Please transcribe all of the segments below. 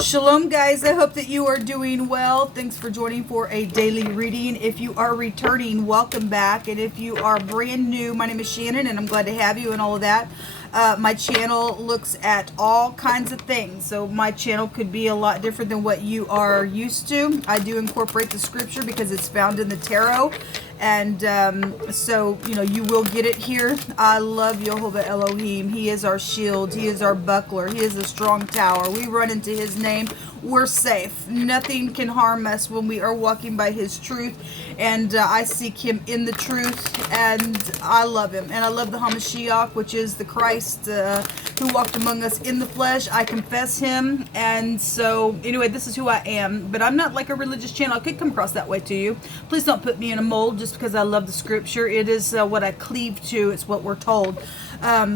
Shalom, guys. I hope that you are doing well. Thanks for joining for a daily reading. If you are returning, welcome back. And if you are brand new, my name is Shannon, and I'm glad to have you and all of that. My channel looks at all kinds of things. So my channel could be a lot different than what you are used to. I do incorporate the scripture because it's found in the tarot. And so, you know, you will get it here. I love Jehovah Elohim. He is our shield. He is our buckler. He is a strong tower. We run into his name. We're safe. Nothing can harm us when we are walking by his truth. And I seek him in the truth. And I love him. And I love the HaMashiach, which is the Christ who walked among us in the flesh. I confess him. And so, anyway, this is who I am. But I'm not like a religious channel. I could come across that way to you. Please don't put me in a mold just because I love the scripture. It is what I cleave to. It's what we're told.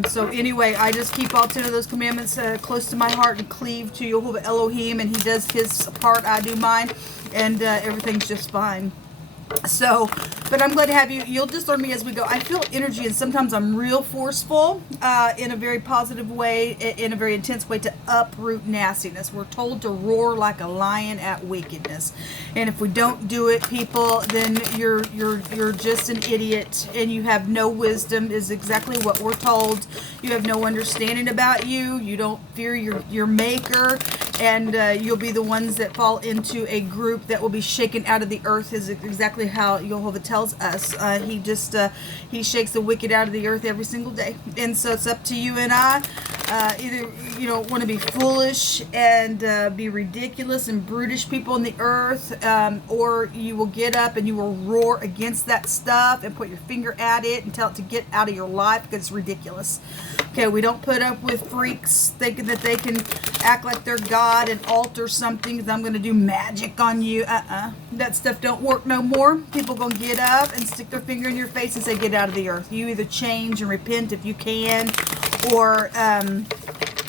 So anyway, I just keep all 10 of those commandments close to my heart and cleave to Jehovah Elohim, and he does his part, I do mine, and everything's just fine. So, but I'm glad to have you. You'll just learn me as we go. I feel energy, and sometimes I'm real forceful in a very positive way, in a very intense way, to uproot nastiness. We're told to roar like a lion at wickedness, and if we don't do it, people, then you're just an idiot, and you have no wisdom. Is exactly what we're told. You have no understanding about you. You don't fear your maker, and you'll be the ones that fall into a group that will be shaken out of the earth. Is exactly how Jehovah tells us. He shakes the wicked out of the earth every single day. And so it's up to you and I. Either you don't want to be foolish and be ridiculous and brutish people in the earth, or you will get up and you will roar against that stuff and put your finger at it and tell it to get out of your life because it's ridiculous. Okay, we don't put up with freaks thinking that they can act like they're God and alter something because I'm going to do magic on you. That stuff don't work no more. People going to get up and stick their finger in your face and say, get out of the earth. You either change and repent if you can, or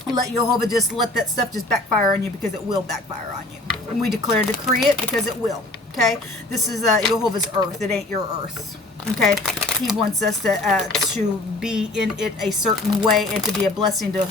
let Jehovah just let that stuff just backfire on you, because it will backfire on you. And we declare and decree it because it will. Okay, this is Jehovah's earth. It ain't your earth. Okay, he wants us to be in it a certain way and to be a blessing to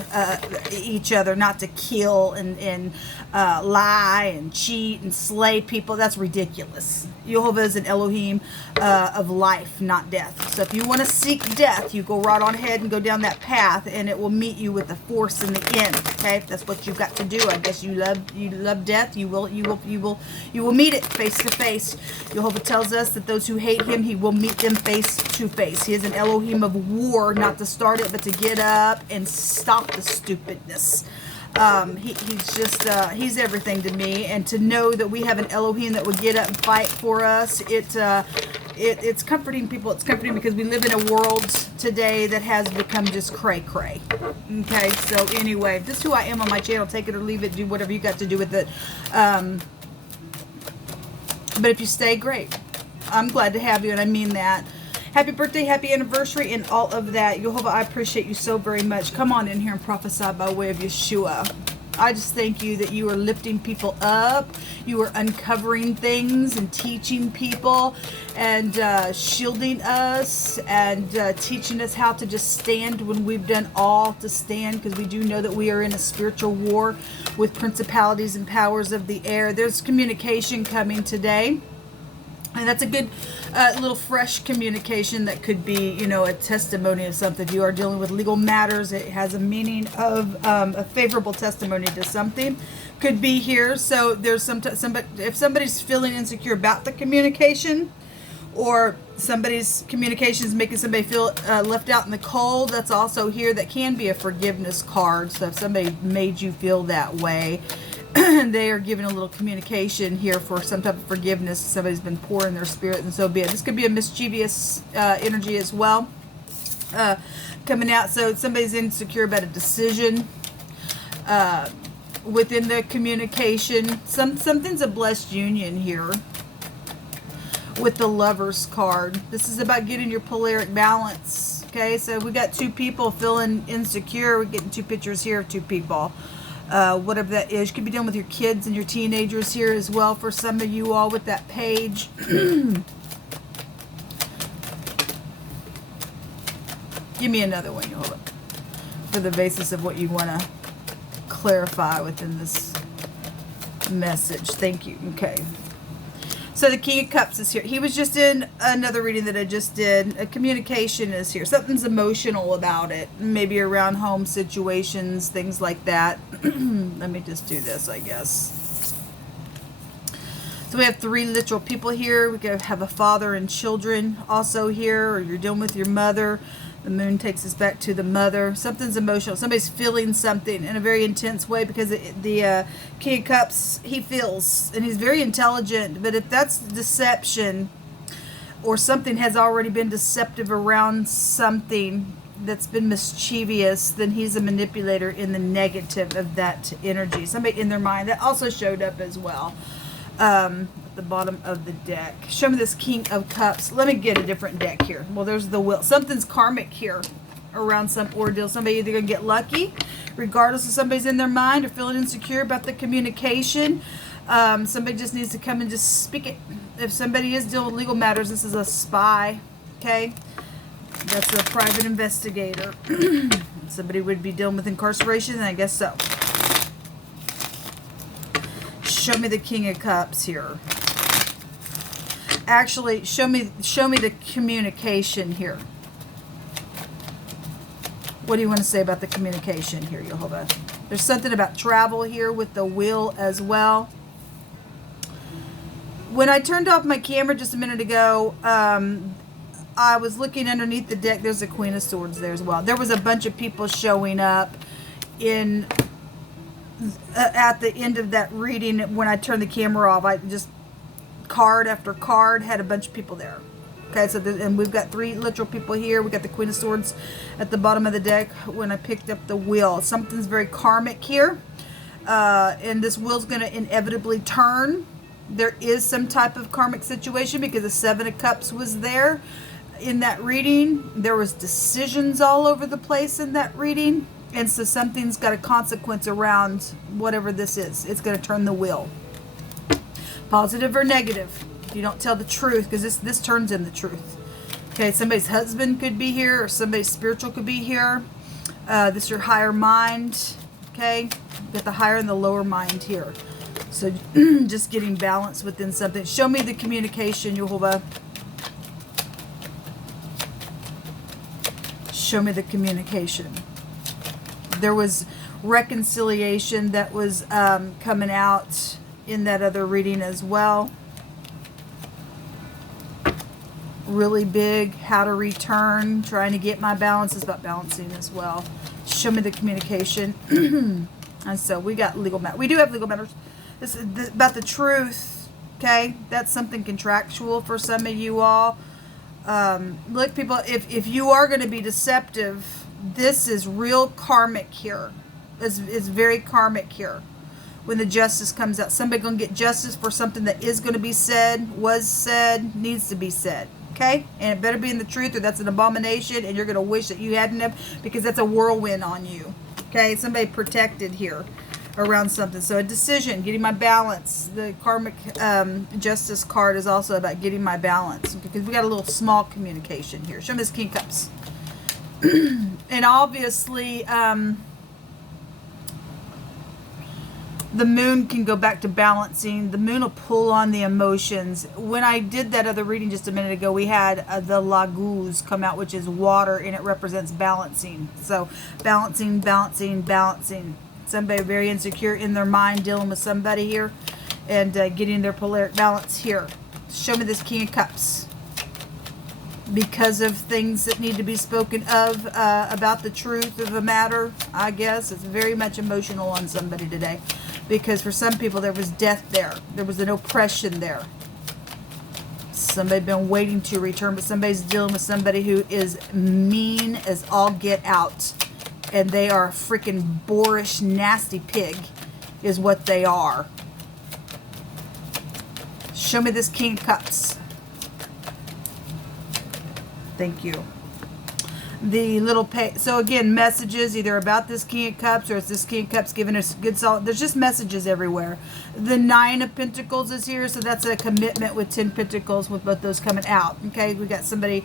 each other, not to kill and lie and cheat and slay people. That's ridiculous. Jehovah is an Elohim of life, not death. So if you want to seek death, you go right on ahead and go down that path, and it will meet you with the force in the end. Okay, that's what you've got to do. I guess you love death. You will meet it face to face. Jehovah tells us that those who hate him, he will meet them face to face. He is an Elohim of war, not to start it, but to get up and stop the stupidness. He's everything to me, and to know that we have an Elohim that would get up and fight for us, it's comforting, people. It's comforting because we live in a world today that has become just cray-cray. Okay, so anyway, this is who I am on my channel. Take it or leave it. Do whatever you got to do with it. But if you stay, great. I'm glad to have you, and I mean that. Happy birthday, happy anniversary, and all of that. Jehovah, I appreciate you so very much. Come on in here and prophesy by way of Yeshua. I just thank you that you are lifting people up. You are uncovering things and teaching people and shielding us and teaching us how to just stand when we've done all to stand, because we do know that we are in a spiritual war with principalities and powers of the air. There's communication coming today. And that's a good little fresh communication that could be, you know, a testimony of something. If you are dealing with legal matters, it has a meaning of a favorable testimony to something. Could be here. So there's somebody, if somebody's feeling insecure about the communication, or somebody's communication is making somebody feel left out in the cold, that's also here. That can be a forgiveness card. So if somebody made you feel that way, they are giving a little communication here for some type of forgiveness. Somebody's been poor in their spirit, and so be it. This could be a mischievous energy as well coming out. So somebody's insecure about a decision within the communication. Something's a blessed union here with the Lover's card. This is about getting your polaric balance. Okay, so we got two people feeling insecure. We're getting two pictures here of two people. Whatever that is. You could be dealing with your kids and your teenagers here as well for some of you all with that page. Give me another one, you hold it, for the basis of what you want to clarify within this message. Thank you. Okay. So the King of Cups is here. He was just in another reading that I just did. A communication is here. Something's emotional about it. Maybe around home situations, things like that. Let me just do this, I guess. So we have 3 literal people here. We could have a father and children also here, or you're dealing with your mother. The moon takes us back to the mother. Something's emotional. Somebody's feeling something in a very intense way, because the King of Cups, he feels, and he's very intelligent. But if that's deception, or something has already been deceptive around something that's been mischievous, then he's a manipulator in the negative of that energy. Somebody in their mind. That also showed up as well. At the bottom of the deck. Show me this King of Cups. Let me get a different deck here. Well, there's the Will. Something's karmic here around some ordeal. Somebody either going to get lucky, regardless if somebody's in their mind or feeling insecure about the communication. Somebody just needs to come and just speak it. If somebody is dealing with legal matters, this is a spy. Okay? That's a private investigator. Somebody would be dealing with incarceration, I guess so. Show me the King of Cups here. Actually, show me the communication here. What do you want to say about the communication here, Jehovah? There's something about travel here with the Wheel as well. When I turned off my camera just a minute ago, I was looking underneath the deck. There's a Queen of Swords there as well. There was a bunch of people showing up in at the end of that reading. When I turned the camera off, I just card after card had a bunch of people there. Okay, so and we've got 3 literal people here. We got the Queen of Swords at the bottom of the deck when I picked up the Wheel. Something's very karmic here, and this wheel's going to inevitably turn. There is some type of karmic situation because the 7 of Cups was there in that reading. There was decisions all over the place in that reading. And so something's got a consequence around whatever this is. It's going to turn the wheel. Positive or negative. If you don't tell the truth, because this turns in the truth. Okay, somebody's husband could be here, or somebody's spiritual could be here. This is your higher mind. Okay, got the higher and the lower mind here. So just getting balance within something. Show me the communication, Jehovah. Show me the communication. There was reconciliation that was coming out in that other reading as well. Really big. How to return. Trying to get my balance is about balancing as well. Show me the communication. And so we got legal matters. We do have legal matters. This is about the truth. Okay, that's something contractual for some of you all. Look, people, if you are going to be deceptive, this is real karmic here. It's very karmic here. When the justice comes out, somebody going to get justice for something that is going to be said, was said, needs to be said. Okay? And it better be in the truth, or that's an abomination, and you're going to wish that you hadn't have, because that's a whirlwind on you. Okay? Somebody protected here around something. So a decision, getting my balance. The karmic justice card is also about getting my balance, because we got a little small communication here. Show me this King of Cups. And obviously, the moon can go back to balancing. The moon will pull on the emotions. When I did that other reading just a minute ago, we had the Laguz come out, which is water, and it represents balancing. So balancing, balancing, balancing. Somebody very insecure in their mind, dealing with somebody here, and getting their polaric balance here. Show me this King of Cups. Because of things that need to be spoken of about the truth of the matter, I guess. It's very much emotional on somebody today. Because for some people, there was death there. There was an oppression there. Somebody been waiting to return, but somebody's dealing with somebody who is mean as all get out. And they are a freaking boorish, nasty pig is what they are. Show me this King of Cups. Thank you. The little so again, messages either about this King of Cups, or it's this King of Cups giving us good solid. There's just messages everywhere. The 9 of Pentacles is here, so that's a commitment with 10 Pentacles with both those coming out. Okay, we got somebody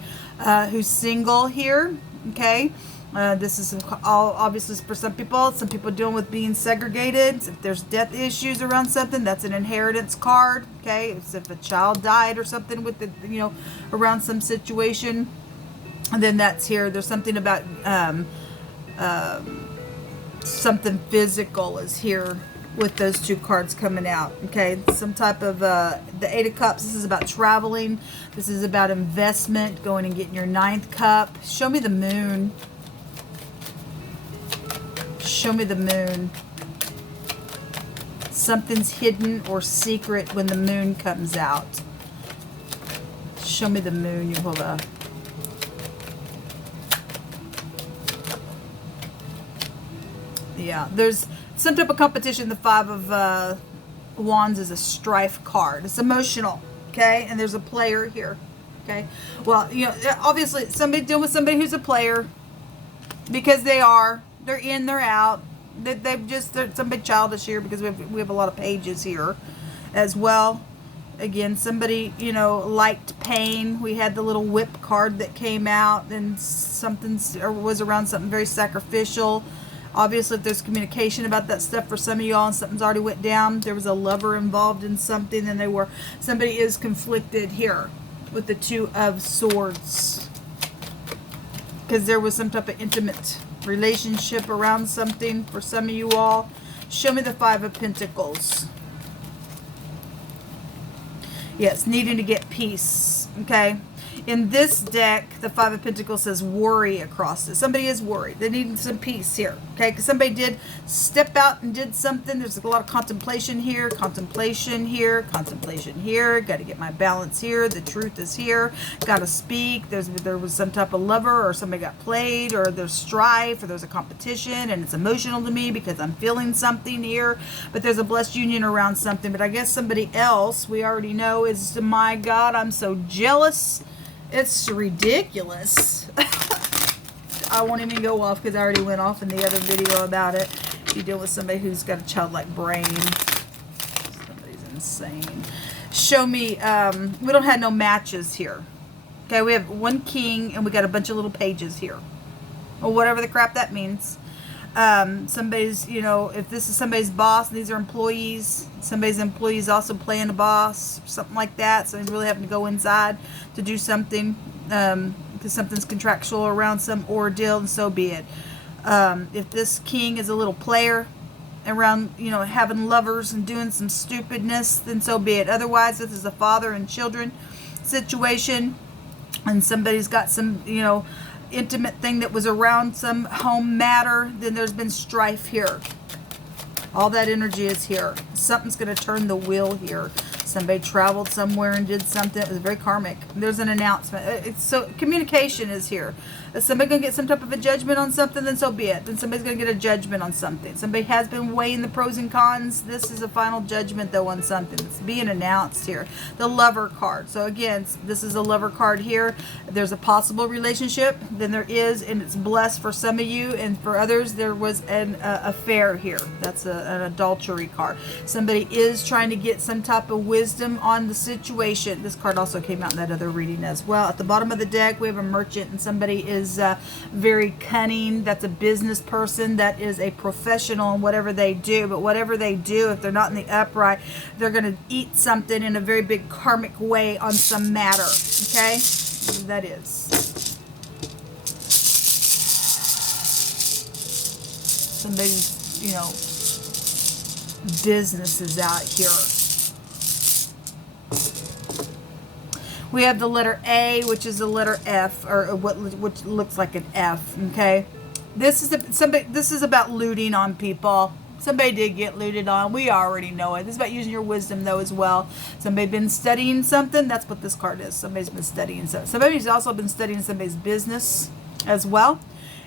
who's single here. Okay, This is all obviously for some people. Some people dealing with being segregated. If there's death issues around something, that's an inheritance card. Okay, if a child died or something with the, around some situation, and then that's here. There's something about something physical is here with those two cards coming out. Okay, some type of the Eight of Cups. This is about traveling. This is about investment, going and getting your 9th cup. Show me the moon. Show me the moon. Something's hidden or secret when the moon comes out. Show me the moon, Yehovah. Yeah, there's some type of competition. The Five of Wands is a strife card. It's emotional, okay? And there's a player here, okay? Well, obviously somebody dealing with somebody who's a player, because they're in, they're out. They're somebody childish here, because we have a lot of pages here as well. Again, somebody, liked pain. We had the little whip card that came out, and was around something very sacrificial. Obviously, if there's communication about that stuff for some of y'all and something's already went down, there was a lover involved in something, and somebody is conflicted here with the Two of Swords, because there was some type of intimate relationship around something for some of you all. Show me the Five of Pentacles. Yes, needing to get peace. Okay. In this deck, the Five of Pentacles says worry across it. Somebody is worried. They need some peace here. Okay, because somebody did step out and did something. There's a lot of contemplation here, contemplation here, contemplation here. Got to get my balance here. The truth is here. Got to speak. There was some type of lover, or somebody got played, or there's strife, or there's a competition, and it's emotional to me because I'm feeling something here. But there's a blessed union around something. But I guess somebody else, we already know, is, my God, I'm so jealous. It's ridiculous. I won't even go off because I already went off in the other video about it. You deal with somebody who's got a childlike brain. Somebody's insane. Show me, we don't have no matches here. Okay, we have one king and we got a bunch of little pages here. Or whatever the crap that means. Somebody's, if this is somebody's boss and these are employees, somebody's employees also playing a boss, or something like that. So he's really having to go inside to do something, because something's contractual around some ordeal, and so be it. If this king is a little player around, having lovers and doing some stupidness, then so be it. Otherwise, this is a father and children situation, and somebody's got some, intimate thing that was around some home matter, then there's been strife here. All that energy is here. Something's going to turn the wheel here. Somebody traveled somewhere and did something. It was very karmic. There's an announcement. So communication is here. Is somebody going to get some type of a judgment on something? Then so be it. Then somebody's going to get a judgment on something. Somebody has been weighing the pros and cons. This is a final judgment, though, on something. It's being announced here. The lover card. So again, this is a lover card here. There's a possible relationship. Then there is, and it's blessed for some of you. And for others, there was an affair here. That's an adultery card. Somebody is trying to get some type of wisdom on the situation. This card also came out in that other reading as well. At the bottom of the deck, we have a merchant, and somebody is very cunning. That's a business person. That is a professional in whatever they do. But whatever they do, if they're not in the upright, they're going to eat something in a very big karmic way on some matter. Okay? That is. Somebody's, business is out here. We have the letter A, which is the letter F, or which looks like an F. Okay, this is about looting on people. Somebody did get looted on. We already know it. This is about using your wisdom, though, as well. Somebody been studying something. That's what this card is. Somebody's been studying something. Somebody's also been studying somebody's business as well.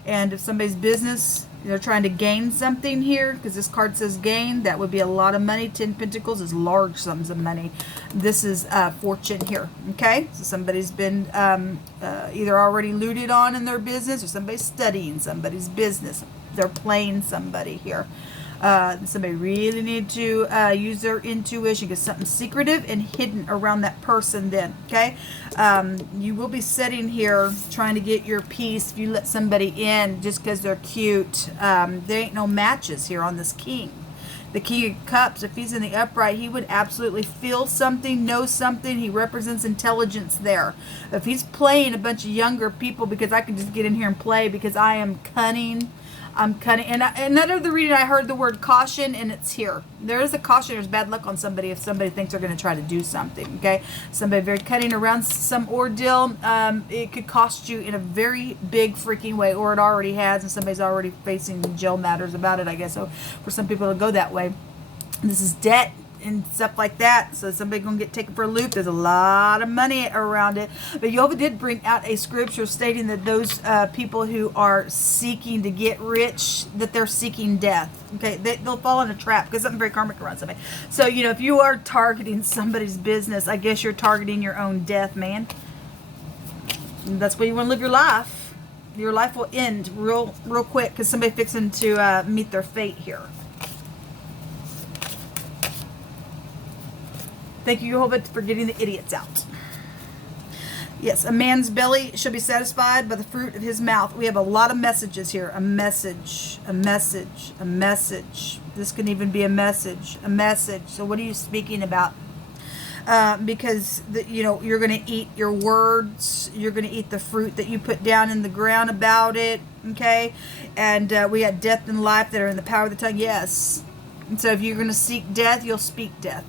And if somebody's business, they're trying to gain something here, because this card says gain, that would be a lot of money. 10 Pentacles is large sums of money. This is fortune here. Okay, so somebody's been either already looted on in their business, or somebody's studying somebody's business. They're playing somebody here. Somebody really need to use their intuition, because something secretive and hidden around that person then, okay? You will be sitting here trying to get your peace if you let somebody in just because they're cute. There ain't no matches here on this king. The King of Cups, if he's in the upright, he would absolutely feel something, know something. He represents intelligence there. If he's playing a bunch of younger people, because I can just get in here and play because I am cunning. I'm cunning. And another the reading, I heard the word caution, and it's here. There is a caution. There's bad luck on somebody if somebody thinks they're going to try to do something, okay? Somebody very cunning around some ordeal. It could cost you in a very big freaking way, or it already has, and somebody's already facing jail matters about it, I guess. So for some people, it'll go that way. This is debt and stuff like that, so somebody gonna get taken for a loop. There's a lot of money around it, but Jehovah did bring out a scripture stating that those people who are seeking to get rich, that they're seeking death. Okay, they'll fall in a trap because something very karmic around somebody. So you know, if you are targeting somebody's business, I guess you're targeting your own death, man. And that's where you want to live your life. Your life will end real quick because somebody fixing to meet their fate here. Thank you, Jehovah, for getting the idiots out. Yes, a man's belly shall be satisfied by the fruit of his mouth. We have a lot of messages here. A message, a message, a message. This can even be a message, a message. So what are you speaking about? Because you know, you're going to eat your words. You're going to eat the fruit that you put down in the ground about it. Okay? And we got death and life that are in the power of the tongue. Yes. And so if you're going to seek death, you'll speak death.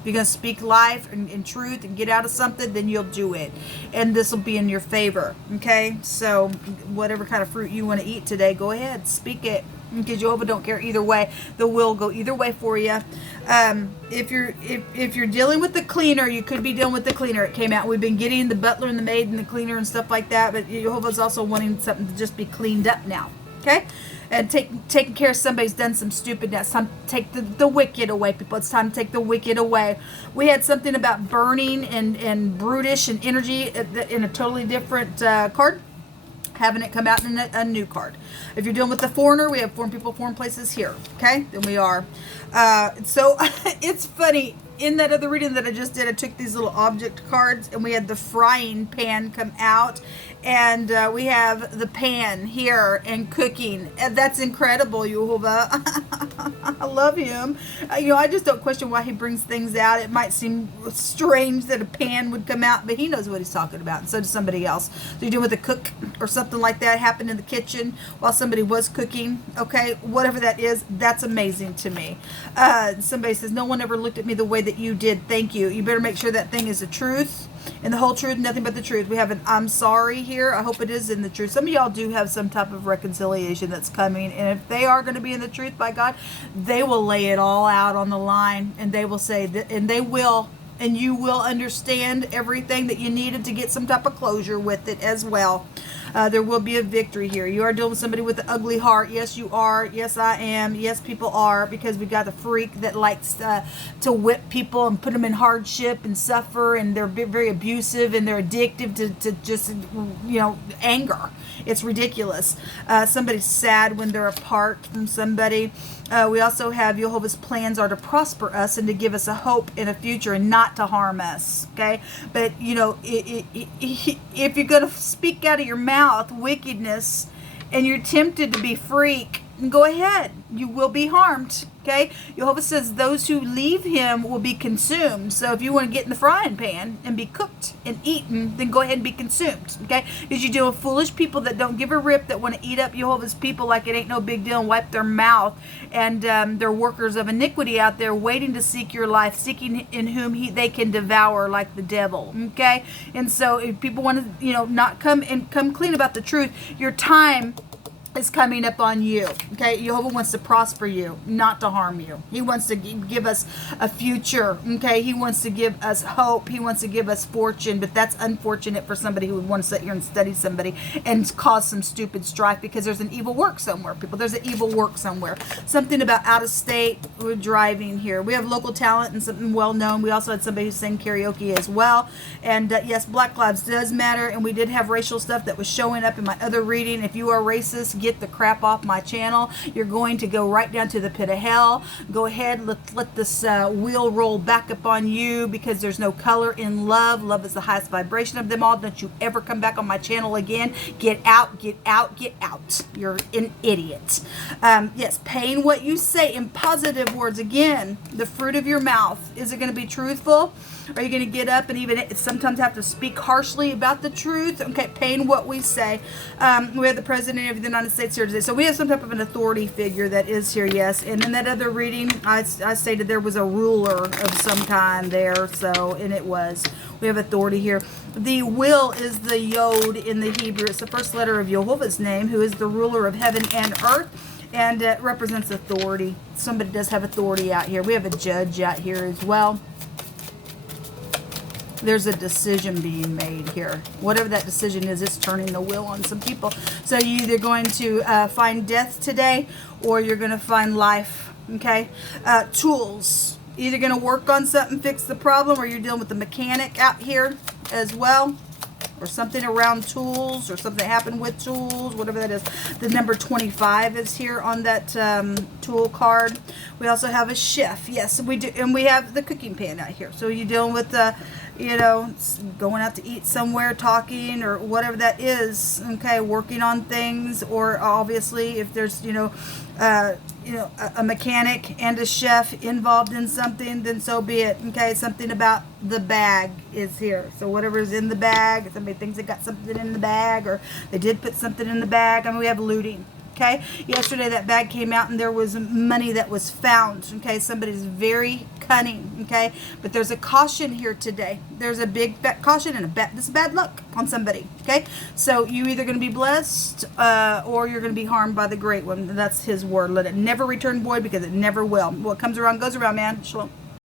If you're going to speak life and truth and get out of something, then you'll do it. And this will be in your favor. Okay? So whatever kind of fruit you want to eat today, go ahead. Speak it. Because Jehovah don't care either way. The will go either way for you. If you're dealing with the cleaner, you could be dealing with the cleaner. It came out. We've been getting the butler and the maid and the cleaner and stuff like that. But Jehovah's also wanting something to just be cleaned up now. Okay? And taking care of somebody's done some stupidness. Time to take the wicked away, people. It's time to take the wicked away. We had something about burning and brutish and energy in a totally different card. Having it come out in a new card. If you're dealing with the foreigner, we have foreign people, foreign places here. Okay? Then we are. So it's funny. In that other reading that I just did, I took these little object cards and we had the frying pan come out. And we have the pan here and cooking. And that's incredible, Jehovah. I love him. You know, I just don't question why he brings things out. It might seem strange that a pan would come out, but he knows what he's talking about. And so does somebody else. So you're dealing with a cook or something like that happened in the kitchen while somebody was cooking. Okay, whatever that is, that's amazing to me. Somebody says, no one ever looked at me the way that you did. Thank you. You better make sure that thing is the truth. And the whole truth, nothing but the truth. We have an I'm sorry here. I hope it is in the truth. Some of y'all do have some type of reconciliation that's coming. And if they are going to be in the truth by God, they will lay it all out on the line. And they will say that, and they will, and you will understand everything that you needed to get some type of closure with it as well. There will be a victory here. You are dealing with somebody with an ugly heart. Yes, you are. Yes, I am. Yes, people are, because we got the freak that likes to whip people and put them in hardship and suffer, and they're very abusive and they're addictive to just, you know, anger. It's ridiculous. Somebody's sad when they're apart from somebody. We also have Jehovah's plans are to prosper us and to give us a hope in a future and not to harm us. Okay? But, you know, if you're going to speak out of your mouth wickedness and you're tempted to be freak, go ahead. You will be harmed. Okay? Jehovah says those who leave him will be consumed. So if you want to get in the frying pan and be cooked and eaten, then go ahead and be consumed. Okay? Because you deal with foolish people that don't give a rip, that want to eat up Jehovah's people like it ain't no big deal and wipe their mouth. And they're workers of iniquity out there waiting to seek your life, seeking in whom they can devour like the devil. Okay? And so if people want to, you know, not come clean about the truth, your time is coming up on you. Okay, Jehovah wants to prosper you, not to harm you. He wants to give us a future. Okay, he wants to give us hope. He wants to give us fortune. But that's unfortunate for somebody who would want to sit here and study somebody and cause some stupid strife because there's an evil work somewhere. People, there's an evil work somewhere. Something about out of state. We're driving here. We have local talent and something well known. We also had somebody who sang karaoke as well. And yes, Black Lives does matter. And we did have racial stuff that was showing up in my other reading. If you are racist, just get the crap off my channel, you're going to go right down to the pit of hell. Go ahead, let this wheel roll back up on you, because there's no color in love. Love is the highest vibration of them all. Don't you ever come back on my channel again. Get out, get out, get out. You're an idiot. Yes, paying what you say in positive words. Again, the fruit of your mouth. Is it going to be truthful? Are you going to get up and even sometimes have to speak harshly about the truth? Okay, paying what we say. We have the President of the United States here today. So we have some type of an authority figure that is here, yes. And in that other reading, I stated there was a ruler of some kind there. So, and it was. We have authority here. The will is the yod in the Hebrew. It's the first letter of Jehovah's name, who is the ruler of heaven and earth. And it represents authority. Somebody does have authority out here. We have a judge out here as well. There's a decision being made here. Whatever that decision is, it's turning the wheel on some people. So you're either going to find death today, or you're going to find life. Okay? Tools. Either going to work on something, fix the problem, or you're dealing with the mechanic out here as well. Or something around tools, or something happened with tools, whatever that is. The number 25 is here on that tool card. We also have a chef. Yes, we do, and we have the cooking pan out here. So you're dealing with you know, going out to eat somewhere, talking, or whatever that is. Okay, working on things, or obviously if there's a mechanic and a chef involved in something, then so be it. Okay, something about the bag is here. So whatever's in the bag, if somebody thinks they got something in the bag, or they did put something in the bag. I mean, we have looting. Okay, yesterday that bag came out and there was money that was found. Okay, somebody's very cunning. Okay, but there's a caution here today. There's a big fat caution and this is bad luck on somebody. Okay, so you either going to be blessed or you're going to be harmed by the great one. That's his word. Let it never return void, because it never will. What comes around goes around, man. Shalom.